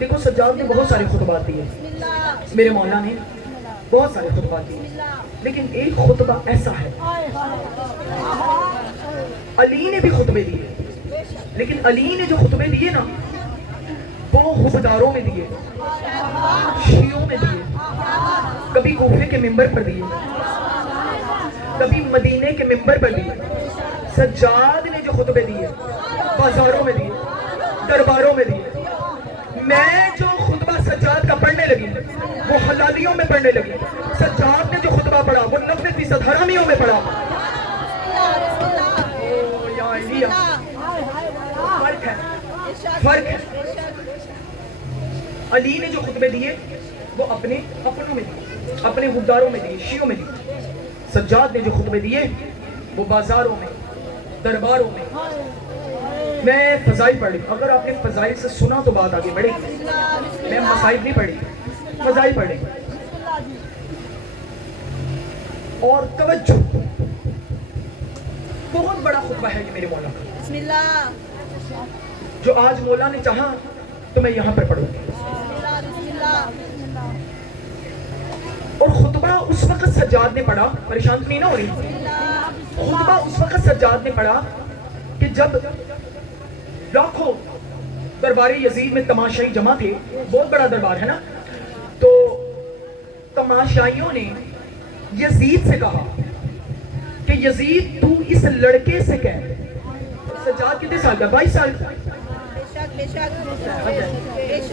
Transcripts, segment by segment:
دیکھو سجاد نے بہت سارے خطبات دیے، میرے مولا نے بہت سارے خطبات دیے، لیکن ایک خطبہ ایسا ہے، علی نے بھی خطبے دیے، لیکن علی نے جو خطبے دیے نا وہ حبداروں میں دیے، شیعوں میں دیے، کبھی کوفے کے ممبر پر دیے، کبھی مدینے کے ممبر پر دیے۔ سجاد نے جو خطبے دیے بازاروں میں دیے، درباروں میں دیے۔ میں جو خطبہ سجاد کا پڑھنے لگی وہ حلالیوں میں پڑھنے لگی، سجاد نے جو خطبہ پڑھا وہ 90% حرامیوں میں پڑھا۔ فرق ہے، فرق ہے۔ علی نے جو خطبے دیے وہ اپنے اپنوں میں دیے، اپنے حبداروں میں دیے، شیعوں میں دیے۔ سجاد نے جو خطبے دیے وہ بازاروں میں، درباروں میں۔ میں فضائل پڑھ رہی ہوں، اگر آپ نے فضائل سے سنا تو بات آگے بڑھے گی۔ میں مسائل نہیں پڑھی، فضائل پڑھ رہی ہوں۔ اور توجہ، بہت بڑا خطبہ ہے یہ میرے مولا کا، بسم اللہ، جو آج مولا نے چاہا تو میں یہاں پر پڑھوں گی۔ اور خطبہ اس وقت سجاد نے پڑھا، پریشان تو نہیں نہ ہو رہی، خطبہ اس وقت سجاد نے پڑھا کہ جب لاکھوں دربار یزید میں تماشائی جمع تھے، بہت بڑا دربار ہے نا، تو تماشائیوں نے یزید سے کہا کہ یزید تو اس لڑکے سے کہہ، سجاد کتنے سال کا؟ 22 سال کا،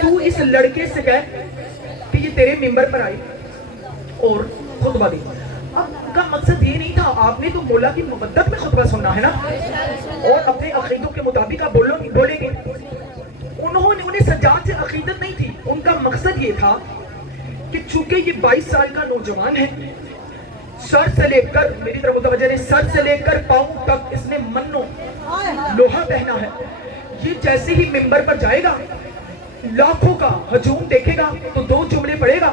تو اس لڑکے سے کہہ کہ یہ تیرے ممبر پر آئی اور خطبہ دی۔ اب کا مقصد یہ نہیں تھا، آپ نے تو مولا کی مودت میں خطبہ سننا ہے نا، اور اپنے عقیدوں کے مطابق آپ بولیں گے۔ انہیں سجاد سے عقیدت نہیں تھی، ان کا مقصد یہ تھا کہ چونکہ یہ 22 سال کا نوجوان ہے، سر سے لے کر، میری طرف متوجہ رہے، سر سے لے کر پاؤں تک اس نے منو لوہا پہنا ہے، یہ جیسے ہی ممبر پر جائے گا لاکھوں کا ہجوم دیکھے گا تو 2 جملے پڑھے گا،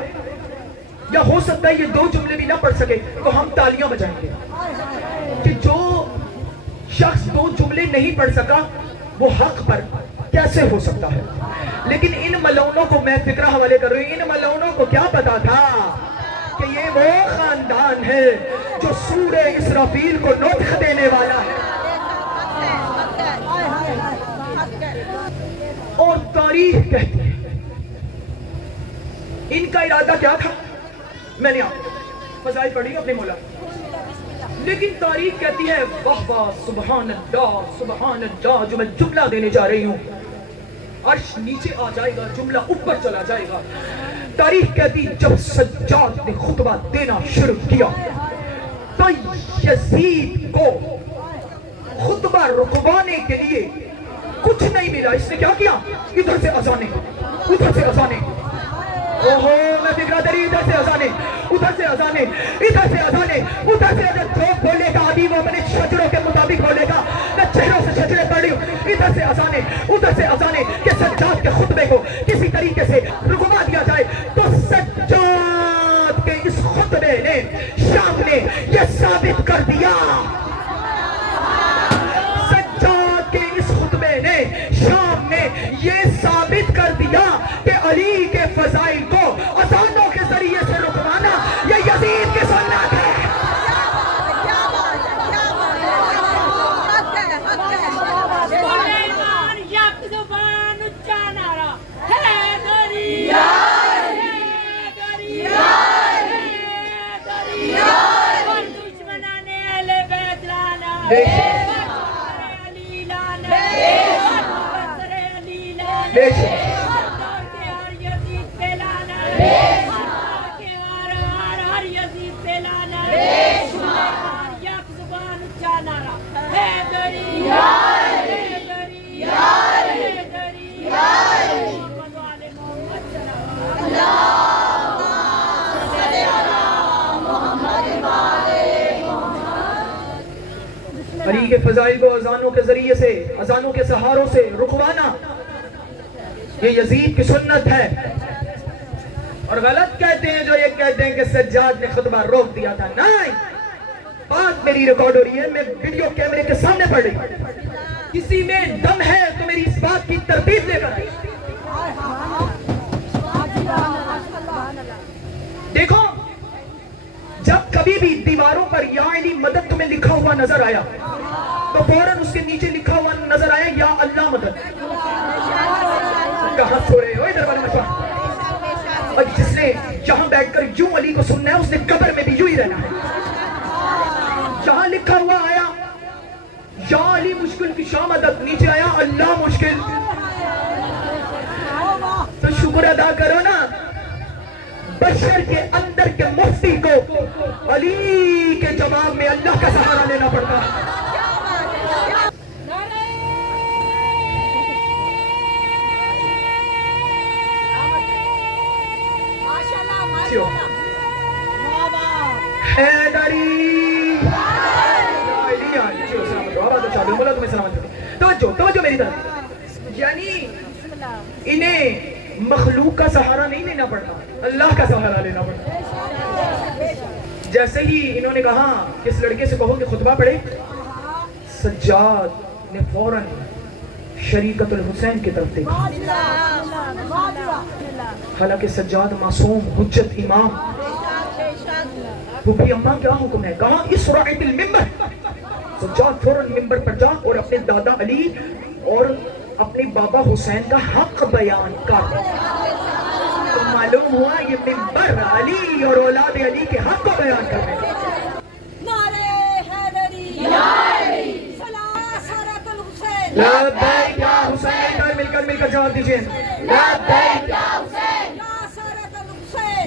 یا ہو سکتا ہے یہ 2 جملے بھی نہ پڑھ سکے تو ہم تالیاں بجائیں گے کہ جو شخص 2 جملے نہیں پڑھ سکا وہ حق پر کیسے ہو سکتا ہے۔ لیکن ان ملعونوں کو میں فکرہ حوالے کر رہی ہوں، ان ملعونوں کو کیا پتا تھا کہ یہ وہ خاندان ہے جو سورہ اسرافیل کو نطق دینے والا ہے۔ اور تاریخ کہتی ہے ان کا ارادہ کیا تھا، میں نے آپ فضائل پڑھی اپنے مولا، لیکن تاریخ کہتی ہے واہ واہ سبحان اللہ، جو میں جملہ دینے جا رہی ہوں عرش نیچے آ جائے گا، جملہ اوپر چلا جائے گا۔ تاریخ کہتی جب سجاد نے خطبہ دینا شروع کیا تو یزید کو خطبہ رکوانے کے لیے کچھ نہیں ملا۔ اس نے کیا کیا؟ ادھر سے اذانیں، ادھر سے اذانیں، اوہو میں فکرہ دری، ادھر سے اذانیں، ادھر سے اذانیں، ادھر سے اذانیں، ادھر سے اگر جو بولے گا ابھی وہ اپنے شجروں کے مطابق بولے گا، میں چہروں سے شجرے پڑھ رہی ہوں، ادھر سے اذانیں، ادھر سے اذانیں، کہ سجاد کے خطبے کو کسی طریقے سے رکوا دیا جائے۔ تو سجاد کے اس خطبے نے شام نے یہ ثابت کر دیا، سجاد کے اس خطبے نے شام نے یہ ثابت کر دیا کہ علی کے فضائل کو اذانوں کے ذریعے سے رکوانا یہ یزید کی سنت ہے۔ علی کے فضائل کو اذانوں کے ذریعے سے، اذانوں کے سہاروں سے رکوانا یہ یزید کی سنت ہے۔ اور غلط کہتے ہیں جو یہ کہتے ہیں کہ سجاد نے خطبہ روک دیا تھا، نہیں، بات میری ریکارڈ ہو رہی ہے، میں ویڈیو کیمرے کے سامنے پڑھ رہی ہوں، کسی میں دم ہے تو میری اس بات کی ترتیب لے کر آئی۔ نظر آیا تو فوراً اس کے نیچے لکھا ہوا نظر آیا یا اللہ مدد. کہاں سو رہے ہو ادھر والے مشورہ. اور جس نے جہاں بیٹھ کر یوں علی کو سننا ہے اس نے قبر میں بھی یوں ہی رہنا ہے. جہاں لکھا ہوا آیا یا علی مشکل کی شاہ مدد, نیچے آیا اللہ مشکل. تو شکر ادا کرو نا بشر کے اندر کے مفتی کو علی کے جواب میں اللہ کا سہارا لینا پڑتا ہے. توجہ میری طرف, یعنی انہیں مخلوق کا سہارا نہیں لینا پڑتا, اللہ کا سہارا لینا پڑتا. جیسے ہی انہوں نے کہا کہ اس لڑکے سے کہو کہ خطبہ پڑھے, سجاد نے فوراً شریکت الحسین کی طرف دیکھا. حالانکہ سجاد معصوم, حجت, امام. وہ بھی اماں کیا حکم ہے, کہاں اسرعت المنبر. سجاد فوراً ممبر پر جا اور اپنے دادا علی اور اپنے بابا حسین کا حق بیان کر. تو معلوم ہوا یہ ممبر علی اور اولاد علی کے حق کو بیان کر رہے ہیں. لبیک یا حسین, مل کر جواب دیجئے. لبیک یا حسین,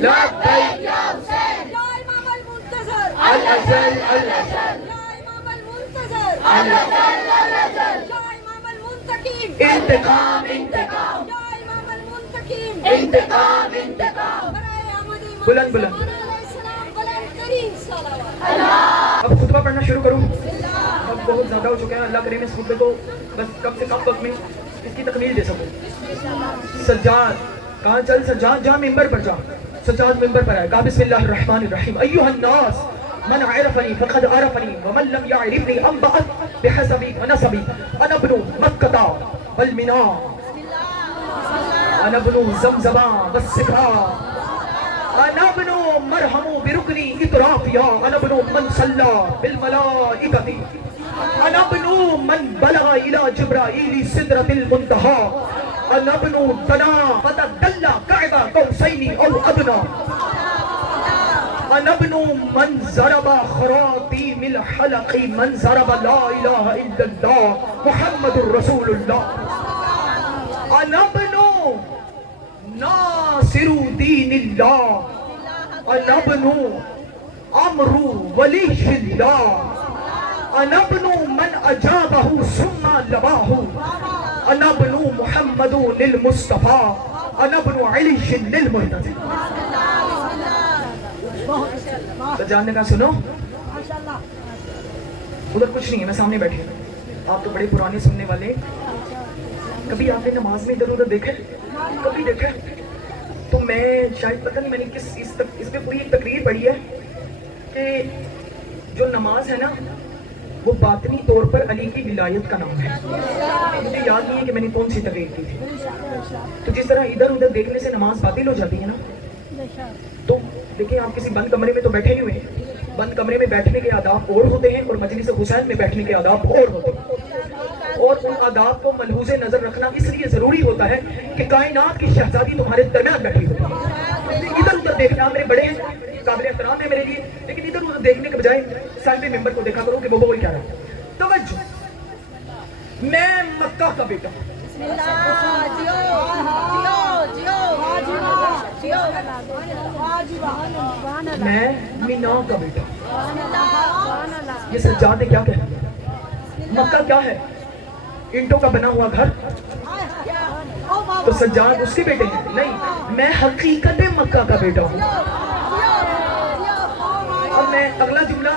لبیک یا حسین, یا امام المنتظر, الازل الازل, یا امام المنتظر, الازل الازل, یا امام المنتقیم, انتقام انتقام, یا امام المنتقیم, انتقام انتقام. بلند بلند. اب خطبہ پڑھنا شروع کروں. اب بہت زیادہ ہو چکے ہیں, اللہ کرے میں اس خطبے کو بس کم سے کم وقت میں اس کی تکمیل دے سکوں. سجاد کہاں, چل سجاد جا ممبر پر جا. سجاد ممبر پر آئے, کہا بسم اللہ الرحمن الرحیم. ایھا الناس من عرفنی فقد عرفنی ومن لم يعرفنی انبأت بحسبی ونسبی. انا ابن مکہ والمنا, انا ابن زمزما والسکا, انا ابن مرحم برکنی اطرافیا, انا ابن من صلی بالملائکۃ, انا ابن من بلغ الى جبرائیل سدرۃ المنتہی, انا ابن دنا فتدلی قعب قوسین او ادنی, انا ابن من ضرب خراطیم الحلق, من ضرب لا الہ الا اللہ محمد رسول اللہ, انا ابن ناصر دین اللہ, انا ابن عمرو ولی اللہ, انا ابن من اجابہ ثم لباہ, انا ابن محمد للمصطفیٰ, انا ابن علی للمرتضی. تو جاننے کا سنو, ادھر کچھ نہیں ہے, میں سامنے بیٹھی ہوں. آپ تو بڑے پرانے سننے والے. کبھی آپ نے نماز میں ادھر ادھر دیکھا, کبھی دیکھا؟ تو میں شاید پتہ نہیں میں نے کس اس پہ پوری ایک تقریر پڑھی ہے کہ جو نماز ہے نا وہ باطنی طور پر علی کی ولایت کا نام ہے. مجھے یاد نہیں ہے کہ میں نے کون سی تقریر کی تھی. تو جس طرح ادھر ادھر دیکھنے سے نماز باطل ہو جاتی ہے نا, تو دیکھیں آپ کسی بند کمرے میں تو بیٹھے ہی ہوئے ہیں. بند کمرے میں بیٹھنے کے آداب اور ہوتے ہیں اور مجلس حسین میں بیٹھنے کے آداب اور ہوتے ہیں. اور ان آداب کو ملحوظ نظر رکھنا اس لیے ضروری ہوتا ہے کہ کائنات کی شہزادی تمہارے درمیان بیٹھی ہوتی ہے. ادھر ادھر دیکھنا, میرے بڑے ہیں, قابل احترام ہے میرے لیے, لیکن ادھر ادھر دیکھنے کے بجائے صاحب ممبر کو دیکھا کرو کہ وہ بول کیا رہا ہے. توجہ, میں مکہ کا بیٹا ہوں. میں مینا کا بیٹا ہوں. یہ سجاد نے کیا کہا, مکہ کیا ہے, اینٹوں کا بنا ہوا گھر. تو سجاد اس کے بیٹے ہیں, نہیں, میں حقیقت مکہ کا بیٹا ہوں. اب میں اگلا جملہ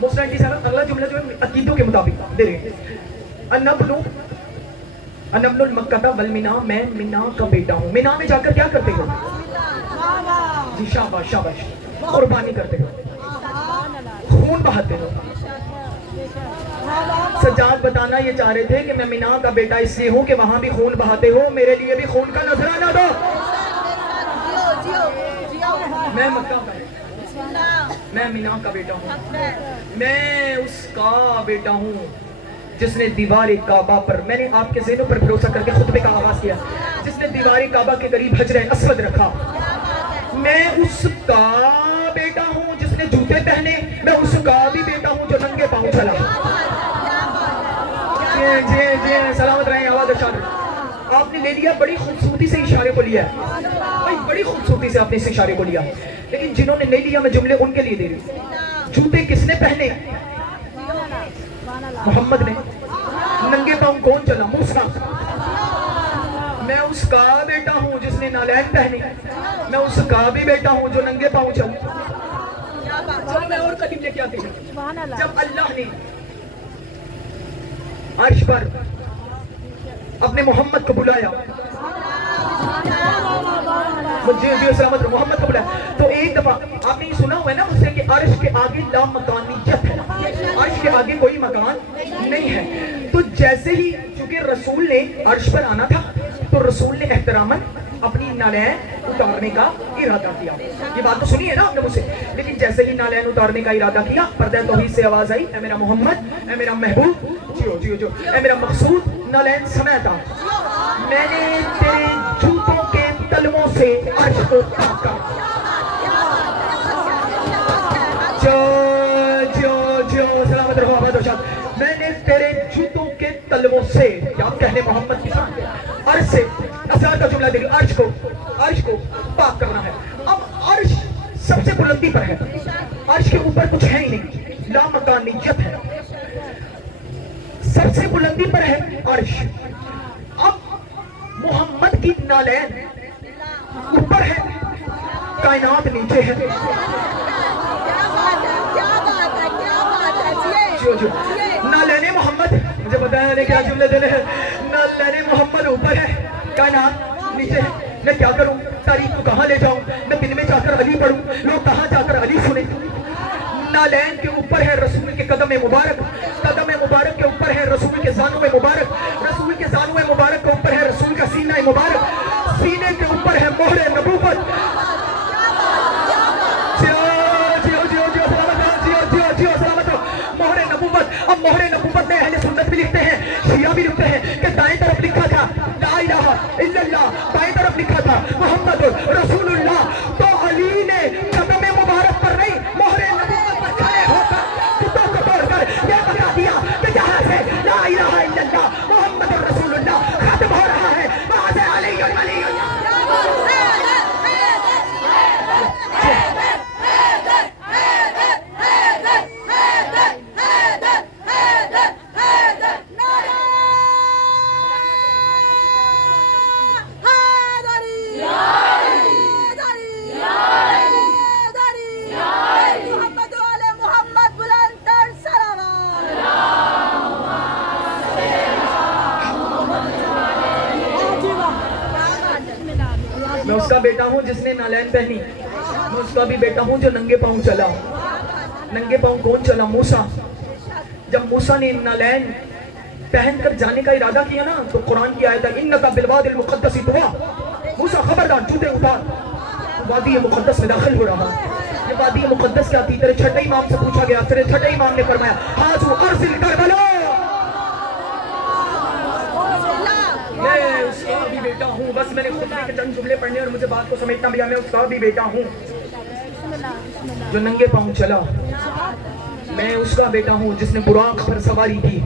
موسٹی صاحب, اگلا جملہ جو ہے عقیدوں کے مطابق دے رہے ہیں. انبن المکہ والمنا, میں مینا کا بیٹا ہوں. مینا میں جا کر کیا کرتے ہو جی, شاباش شاباش, قربانی کرتے ہو, خون بہاتے ہو. سجاد بتانا یہ چاہ رہے تھے کہ میں مینا کا بیٹا اس لیے ہوں کہ وہاں بھی خون بہاتے ہو, میرے لیے بھی خون کا نذرانہ دو. میں مکہ کا میں مینا کا بیٹا ہوں، میں اس کا بیٹا ہوں جس نے دیوار کعبہ پر، میں نے آپ کے ذہنوں پر بھروسہ کر کے خطبے کا آغاز کیا، جس نے دیوار کعبہ کے قریب حجر اسود رکھا۔ میں اس کا بیٹا ہوں جس نے جوتے پہنے، میں اس کا بھی بیٹا ہوں جو ننگے پاؤں چلا۔ جی سلامت رہیں، آواز ارشاد۔ آپ نے لے لیا، بڑی خوبصورتی سے اشارے کو لیا ہے بھائی، بڑی خوبصورتی سے آپ نے اس اشارے کو لیا، لیکن جنہوں نے نہیں لیا میں جملے ان کے لیے دے رہی ہوں۔ جوتے کس نے پہنے؟ محمد نے۔ ننگے پاؤں کون چلا؟ موسیٰ۔ میں اس کا بیٹا ہوں جس نے نالین پہنے، میں اس کا بھی بیٹا ہوں جو ننگے پاؤں چلا۔ چلو میں اور قریب لے کے آتے ہیں۔ جب اللہ نے عرش پر اپنے محمد کو بلایا، جی سلامت رہو، محمد کو بلایا، تو ایک دفعہ آپ نے یہ سنا ہوا ہے نا مجھ سے کہ عرش کے آگے لا مکانیت ہے، عرش کے آگے کوئی مکان نہیں ہے۔ تو جیسے ہی چونکہ رسول نے عرش پر آنا تھا تو رسول نے احتراماً اپنی نالین اتارنے کا ارادہ کیا۔ یہ بات تو سنی ہے نا آپ نے مجھ سے، لیکن جیسے ہی نالین اتارنے کا ارادہ کیا، پردہ توحید سے آواز آئی، اے میرا محمد، اے میرا محبوب، جیو، اے میرا مقصود، نالین سمیتا، میں نے تیرے جوتوں کے تلووں سے عرش کو پاک کر جو سلامت رہو، آباد و شاد، میں نے تیرے جوتوں کے تلووں سے، کیا کہنے محمد کی ساتھ، عرش سے، اسرار کا جملہ دیکھ، عرش کو پاک کرنا ہے۔ اب عرش سب سے بلندی پر ہے، عرش کے اوپر کچھ ہے ہی نہیں، لا مکانیت ہے، سب سے بلندی پر ہے عرش۔ اب محمد کی نالین اوپر ہے، کائنات نیچے ہے۔ نالین محمد، مجھے بتایا نے کیا جملے دینے ہیں، نالین محمد اوپر ہے، کائنات نیچے ہے۔ میں کیا کروں؟ تاریخ کو کہاں لے جاؤں؟ میں دن میں جا کر علی پڑھوں، لوگ کہاں جا کر علی سنیں؟ نالین کے اوپر ہے رسول کے قدم مبارک، قدم مبارک کے اوپر ہے رسول کے زانو مبارک، رسول کے زانو مبارک کے اوپر ہے رسول کا سینہ مبارک، سینے کے اوپر ہے مہر نبوت۔ مہر نبوت۔ اب مہر نبوت میں اہل سنت بھی لکھتے ہیں، شیعہ بھی لکھتے ہیں کہ دائیں طرف لکھا تھا لا الہ الا اللہ، بائیں طرف لکھا تھا محمد رسول اللہ۔ تو علی نے قدم مبارک پر نہیں، مہر نبوت پر کھڑے ہو کر کتوں کو توڑ کر یہ بتا دیا کہ جہاں سے لا الہ الا اللہ محمد رسول اللہ ختم ہو رہا ہے، وہاں سے علی ولی اللہ۔ میں اس کا بیٹا ہوں جس نے نالین پہنی، میں اس کا بھی بیٹا ہوں جو ننگے پاؤں چلا۔ ننگے پاؤں کون چلا؟ موسیٰ۔ جب موسیٰ نے نالین پہن کر جانے کا ارادہ کیا نا تو قرآن کی آیت ہے اِنَّكَ بِالْوَادِ الْمُقَدَّسِ طُوَىٰ، موسیٰ خبردار جوتے اتار، وادی مقدس میں داخل ہو رہا۔ یہ وادی مقدس کیا تھی؟ تیرے چھٹے امام سے پوچھا گیا، تیرے چھٹے امام نے فرمایا حاذو ارض کربلا، میں اس کا بھی بیٹا ہوں۔ بس میں نے خطبے کے چند جملے پڑھنے اور مجھے بات کو سمجھنا بھی، میں اس کا بھی بیٹا ہوں جو ننگے پاؤں چلا، میں اس کا بیٹا ہوں جس نے براق پر سواری کی۔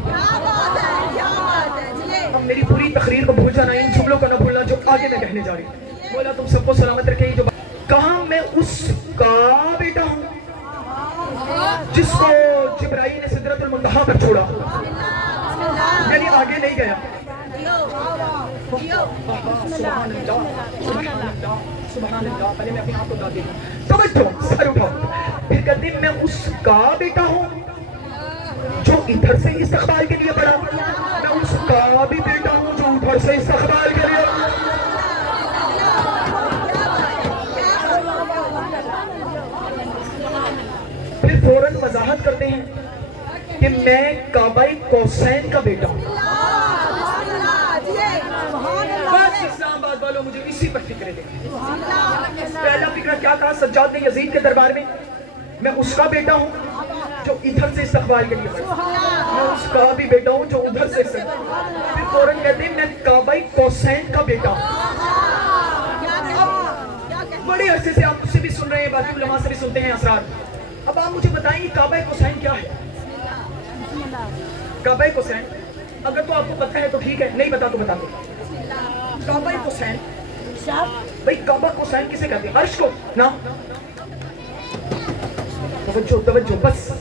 اب میری پوری تقریر کو بھول جانا، ان جملوں کو نہ بھولنا جو آگے میں کہنے جا رہی ہوں۔ مولا تم سب کو سلامت رکھے۔ جو کہاں میں اس کا بیٹا ہوں جس کو جبرائیل نے سدرۃ المنتہا پر چھوڑا، یعنی آگے نہیں گیا۔ سبحان اللہ، سبحان اللہ، پہلے میں اپنی آپ کو داد دیتا ہوں، سمجھو، سر اٹھاؤ، پھر کہتے ہیں میں اس کا بیٹا ہوں جو ادھر سے استقبال کے لیے بڑھا، میں اس کا بھی بیٹا ہوں جو ادھر سے استقبال کے لیے۔ پھر فوراً وضاحت کرتے ہیں کہ میں کعبہ قوسین کا بیٹا ہوں۔ بس اسلام آباد والوں مجھے اسی پر فکر دیں۔ پہلا فکر کیا کہا سجاد نے یزید کے دربار میں؟ میں اس کا بیٹا ہوں جو ادھر سے استقبال کے لیے بڑھا، میں اس کا بھی بیٹا ہوں جو ادھر سے پھر فوراً کہتے ہیں میں کعبہ کوسین کا بیٹا ہوں۔ بڑے عرصے سے آپ مجھ سے بھی سن رہے ہیں، باقی علماء سے بھی سنتے ہیں اسرار۔ اب آپ مجھے بتائیں یہ کعبہ کوسین کیا ہے؟ کعبہ کوسین اگر تو آپ کو پتہ ہے تو ٹھیک ہے، نہیں پتا تو بتا دیں۔ کعبہ کوسین بھائی کعبہ کوسین کسے کہتے ہیں؟ عرش کو نا؟ توجہ توجہ، بس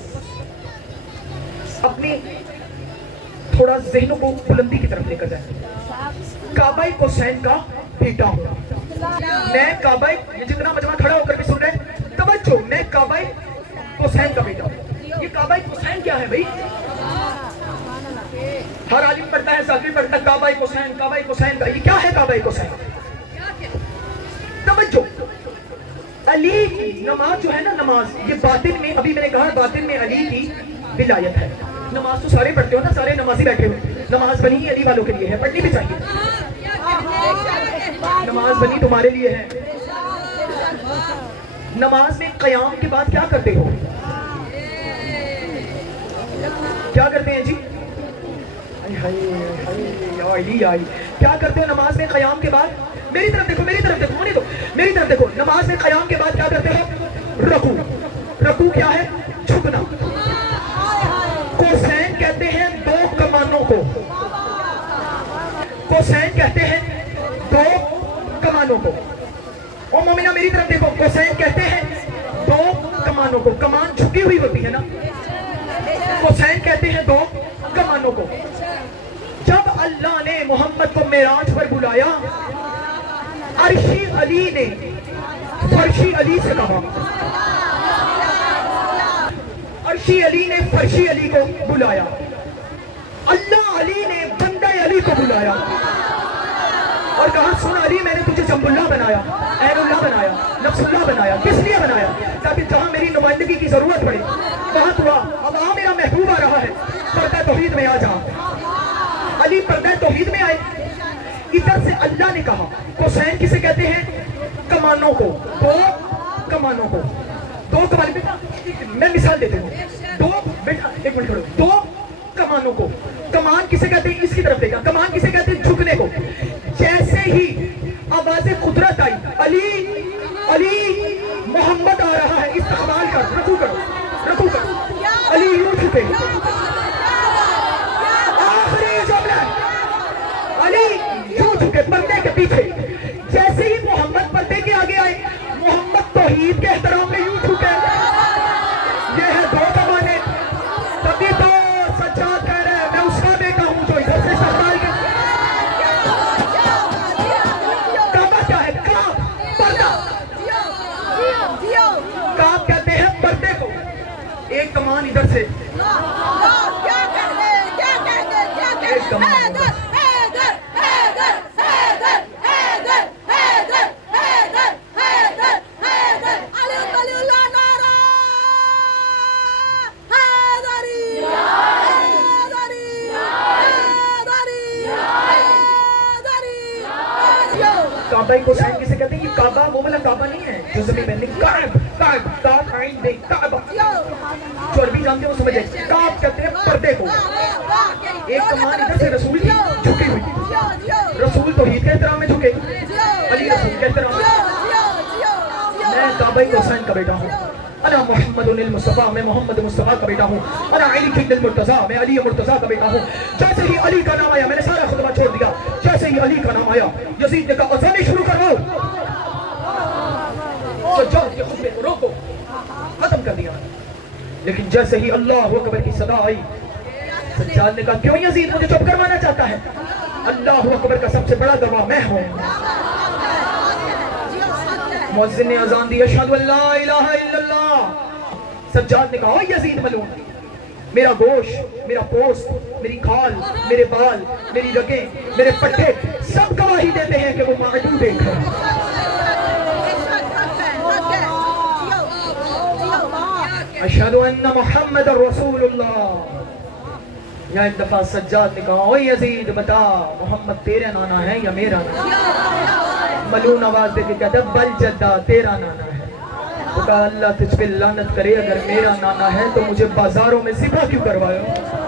اپنی تھوڑا ذہنوں کو بلندی کی طرف لے کر جائیں۔ کعبہ کوسین کا بیٹا ہوں میں، کعبہ جتنا مجمع کھڑا ہو کر کے سن رہے ہیں توجہ، میں کعبہ کوسین کا بیٹا ہوں۔ یہ کعبہ کوسین کیا ہے بھائی؟ ہر عالم پڑھتا ہے، ساقی پڑھتا ہے کعبہ کوسین، کعبہ کوسین کا یہ کیا ہے؟ کعبہ کوسین توجہ، علی کی نماز جو ہے نا، نماز یہ باطن میں، ابھی میں نے کہا باطن میں علی کی ولایت ہے۔ نماز تو سارے پڑھتے ہو نا، سارے نمازی بیٹھے ہوئے، نماز بنی علی والوں کے لیے ہے، پڑھنی بھی چاہیے۔ نماز بنی تمہارے لیے ہے۔ نماز میں قیام کے بعد کیا کرتے ہو؟ کیا کرتے ہیں جی؟ کیا کرتے ہو نماز میں قیام کے بعد؟ میری طرف دیکھو، میری طرف دیکھو، ہونے دو، میری طرف دیکھو۔ نماز میں قیام کے بعد کیا کرتے ہو؟ رکوع۔ رکوع کیا ہے؟ جھکنا۔ کوسین کہتے ہیں دو کمانوں کو، کوسین کہتے ہیں دو کمانوں کو۔ او مومنہ میری طرف دیکھو، کوسین کہتے ہیں دو کمانوں کو۔ کمان جھکی ہوئی ہوتی ہے نا، کوسین کہتے ہیں دو کمانوں کو۔ جب اللہ نے محمد کو معراج پر بلایا، عرشی علی نے فرشی علی سے کہا، عرشی علی نے فرشی علی کو بلایا، اللہ علی نے بندہ علی کو بلایا اور کہا سن علی میں نے تجھے جنب اللہ بنایا، عین اللہ بنایا، نفس اللہ بنایا۔ کس لیے بنایا؟ تاکہ جہاں میری نمائندگی کی ضرورت پڑے وہاں تو اب میرا محبوب آ رہا ہے، پردہ توحید میں آ جا۔ علی پردہ توحید میں آئے۔ ادھر سے اللہ نے کہا کوسین کسے کہتے ہیں؟ کمانوں کو، دو کمانوں کو، دو کمان۔ بیٹا میں مثال دیتے ہوں، دو بیٹا ایک منٹ کھڑو، دو کمانوں کو۔ کمان کسے کہتے ہیں؟ اس کی طرف دیکھا، کمان کسے کہتے ہیں؟ جھکنے کو۔ جیسے ہی آواز قدرت آئی، علی علی محمد آ رہا ہے، استقبال کر، رکوع کرو، رکوع کرو، علی یوں جھکے۔ آخری جملہ، علی یوں جھکے پردے کے پیچھے۔ جیسے ہی محمد پردے کے آگے آئے، محمد توحید کے احترام میں یوں جھکے۔ یہ ہے دو کمانے۔ تبھی تو سجاد کہہ رہے ہیں میں اس کا بیٹا ہوں جو ادھر سے استقبال کر۔ کعبہ کیا ہے؟ کعب، پردہ۔ کعب کہتے ہیں پردے کو۔ ایک کمان ادھر سے، ایک کمان ادھر۔ کعبہ کوسین کسے کہتے ہیں؟ یہ کعبہ وہ والا کعبہ نہیں ہے جو زمین میں نہیں، کعب، کعب، کعب عین بے، کعبہ جو عربی جانتے ہو سمجھے۔ کعب کہتے ہیں پردے کو۔ ایک کمان ادھر سے رسول کی جھکی ہوئی، رسول توحید کے احترام میں جھکے، علی رسول کے احترام میں۔ میں کعبہ کوسین کا بیٹا ہوں، انا محمد المصطفیٰ، میں محمد مصطفیٰ کا بیٹا ہوں، انا علی بن المرتضیٰ، میں علی مرتضیٰ کا بیٹا ہوں۔ جیسے ہی علی کا نام آیا، میں نے سارا خطبہ چھوڑ دیا، جیسے ہی علی کا نام آیا یزید نے کہا اذان شروع کرو، سجاد کے خطبے کو روکو، ختم کر دیا۔ لیکن جیسے ہی اللہ اکبر کی صدا آئی، سجاد نے کہا کیوں یزید مجھے چپ کروانا چاہتا ہے؟ اللہ اکبر کا سب سے بڑا گواہ میں ہوں۔ مؤذن نے اذان دی، اشہد ان لا الہ الا اللہ۔ سجاد نے کہا او یزید ملعون، میرا گوشت، میرا پوست، میری کھال، میرے بال، میری رگیں، میرے پٹھے سب گواہی دیتے ہیں کہ وہ معدوم ایک ہے۔ اشہد ان محمد رسول اللہ۔ یا ایک دفعہ سجاد نے کہا او یزید بتا محمد تیرا نانا ہے یا میرا نانا؟ ملعون آواز دے کے کہتا بل جدہ تیرا نانا ہے۔ تو کہا اللہ تجھ پہ لعنت کرے، اگر میرا نانا ہے تو مجھے بازاروں میں ذبح کیوں کروایا؟